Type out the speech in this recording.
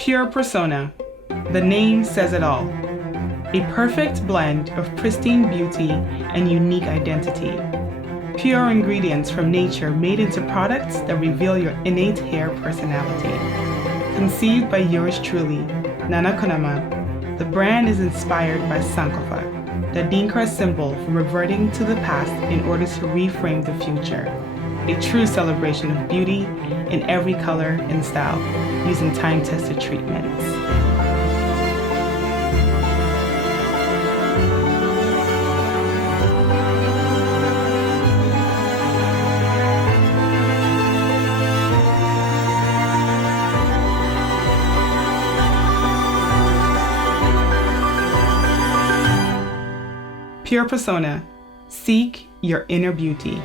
Pure Persona. The name says it all. A perfect blend of pristine beauty and unique identity. Pure ingredients from nature made into products that reveal your innate hair personality. Conceived by yours truly, Nana Konama, the brand is inspired by Sankofa, the Dinkra symbol for reverting to the past in order to reframe the future. A true celebration of beauty in every color and style, using time-tested treatments. Pure Persona. Seek your inner beauty.